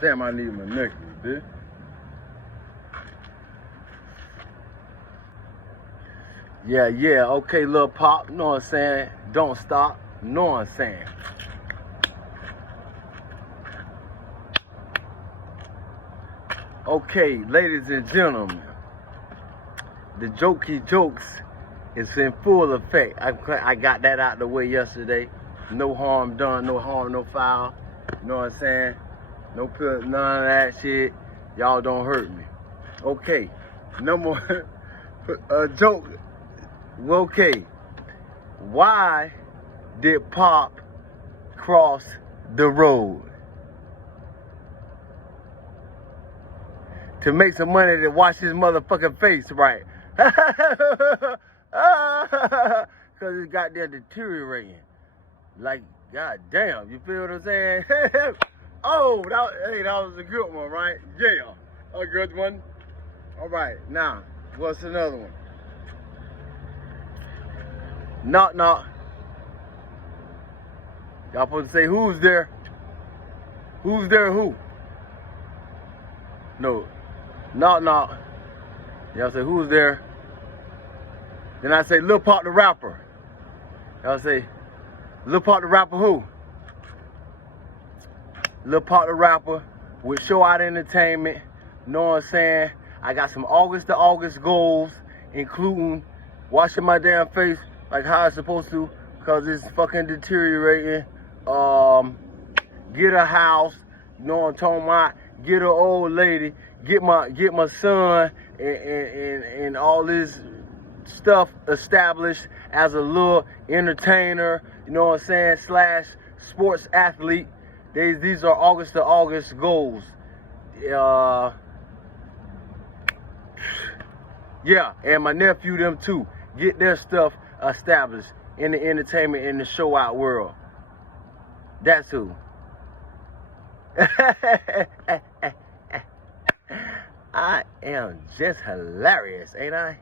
Damn, I need my necklace, bitch. Yeah, okay, Lilpop, know what I'm saying? Don't stop, know what I'm saying? Okay, ladies and gentlemen, the jokey jokes is in full effect. I got that out the way yesterday. No harm done, no harm, no foul. You know what I'm saying? No pill, none of that shit. Y'all don't hurt me. Okay, number one, joke. Okay, why did Pop cross the road? To make some money to wash his motherfucking face right. Cause it's got there deteriorating. Like, god damn, you feel what I'm saying? Oh, that was a good one, right? Yeah, a good one. All right, now, what's another one? Knock, knock. Y'all supposed to say, who's there? Who's there, who? No. Knock, knock. Y'all say, who's there? Then I say, Lilpop the rapper. Y'all say, Lilpop the rapper who? Lilpop the rapper with Show Out Entertainment. Know what I'm saying? I got some August to August goals, including washing my damn face like how it's supposed to, because it's fucking deteriorating. Get a house, you know what I'm talking about? Get an old lady, get my son and all this stuff established as a little entertainer, you know what I'm saying, slash sports athlete. These are August to August goals. Yeah, and my nephew, them too. Get their stuff established in the entertainment, in the show out world. That's who. I am just hilarious, ain't I?